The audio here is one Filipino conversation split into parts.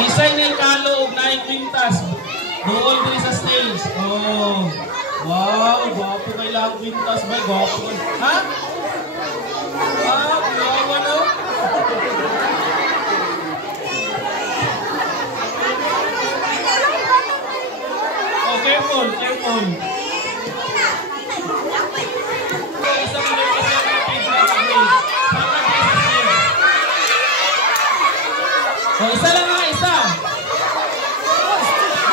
Isay na ikalo og naay kwintas. Doon diri sa stage. Oh. Wow, gwapo kay lang kwintas ba? Gwapo. Ha? Ah, gwapo no? Oh, careful, careful. Oh, isa lang nga, isa.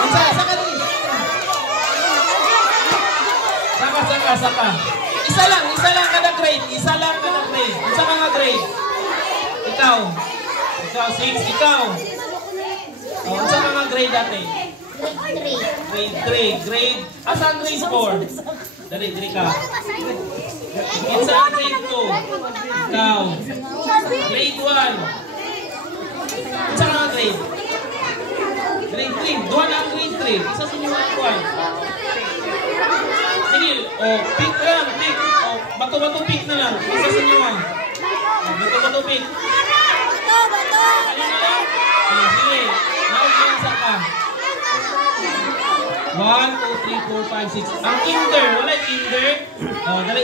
Isa ka rin. Saka. Isa lang kada grade. Isa lang kada grade. Isa ka nga grade. Ikaw, 6, ikaw. Oh, isa ka nga grade dati. Grade. Asa ang grade 4? Dari ka. Isa ang grade 2. Ikaw. Grade 1. Isa ka nga grade. Grade 3. Doon ang grade 3. Isa sa inyo ang 1. Sige, oh, pick na lang, pick. Oh, bato-bato pick na lang. Isa sa inyo ang. Bato-bato pick. Bato. Ano na lang? Sige, naugyansa ka. 1, 2, 3, 4, 5, 6. Ang kinder, wala yung kinder. Oh, dali.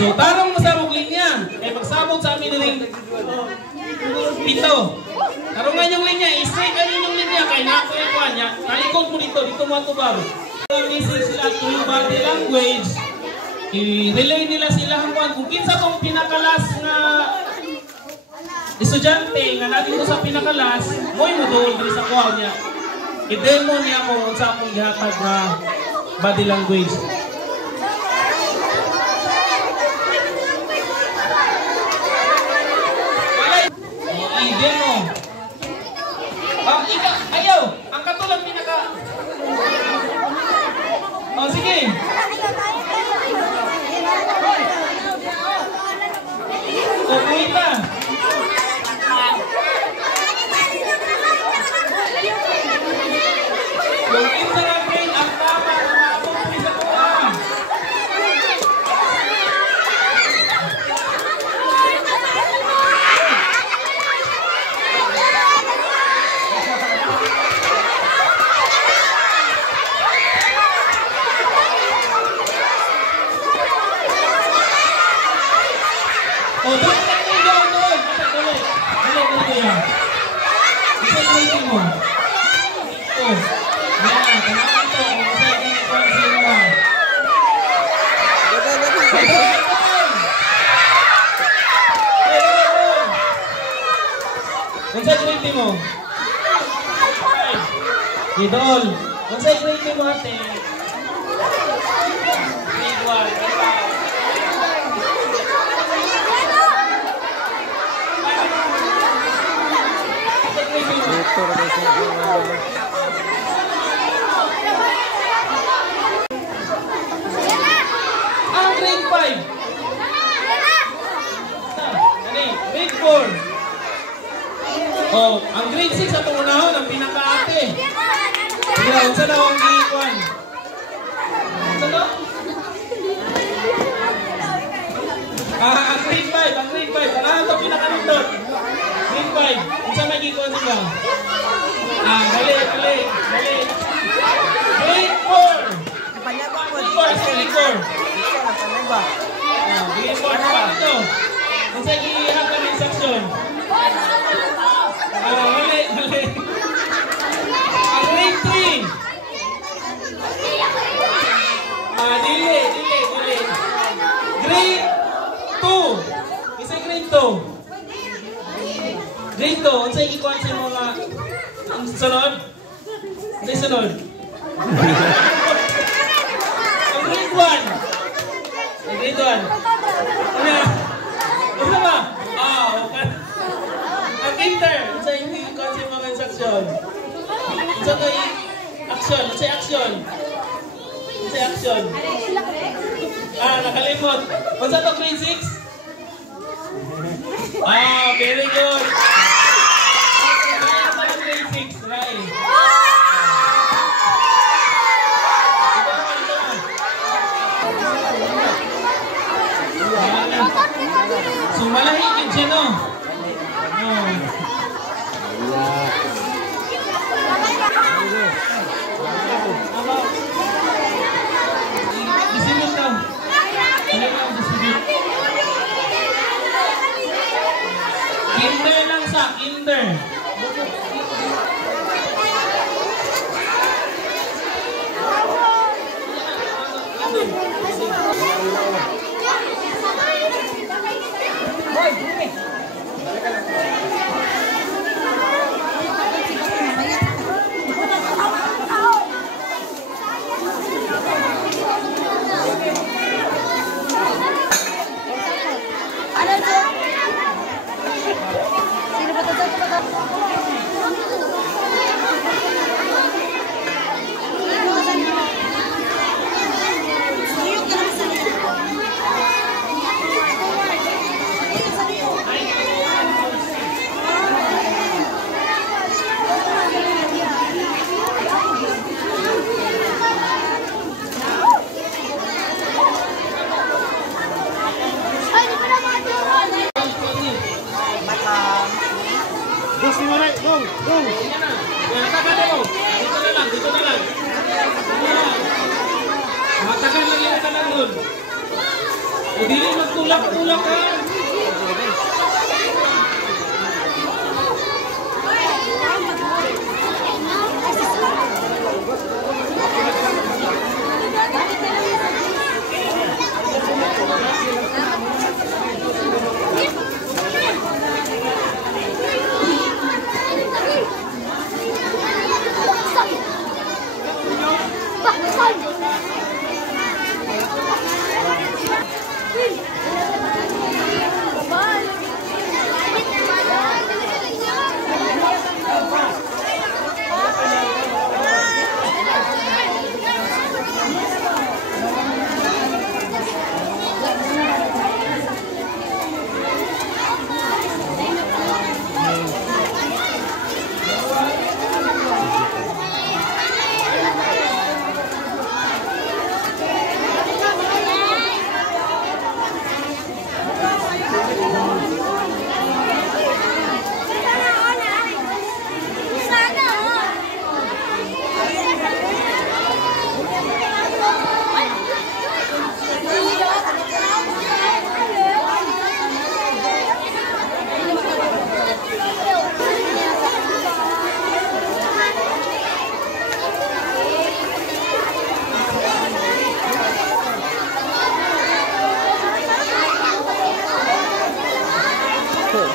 So, tarong masabog linya. Magsabog sa amin rin. 7. Tarungan yung linya. I-straight yung linya. Kaya nakakuha niya. Naikot mo dito mo atubag. Message sila to yung body language. I-relay nila sila hanggang kung kinsa itong pinakalas na estudyante nga natin ko sa pinakalas, mo'y mo doon dito sa kuha niya. I-demo niya kung sa akong gihatag na body language. I-demo. Ayaw! Ang katulang pinaka... Oh, sige. Kukuita. Yung isa ng grade ang tama na mabuti sa kuha. Oh, doon. Dali yan. Isa yung mo. Oh, yan. Tanawan ito. Isa yung kung sino mo. Unsa grade mo? Idol. Unsa grade mo ate? Grade 1. Ang grade 5. Grade 4. Oh, ang grade 6 atong unahon ang pinakaate. Sige, unsa daw ang giikuan? Unsa daw? Ang grade 5. Ano ito pinakanindot? Grade 5. Unsa may giikuan sila? Dali. Grade 4. Grade 4 naman ito. Unsa gihihap ka ng section? Mali. Ang grade 3. Dili. Grade 2. Isa grade 2. Grade 2. Unsa ikuan sa mga sunod? Unsa sunod? Ang grade 1. Grade 1. Ano ba? Okay. Ang inter. Unsa ikuan sa mga instruction? Unsa kay action? Unsa action? Nakalimot. Unsa to grade 6? Very good. Grade 6, right? So, malahig yun siya, no? Kinder lang sa, kinder. Matagal lang yan ka lang dun. Hindi rin magtulak-tulak ka.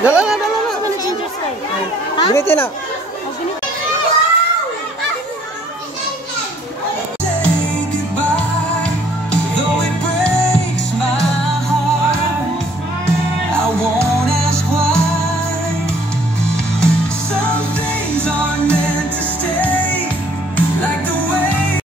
Dala na. Ginger style. Ha? Ginitin na.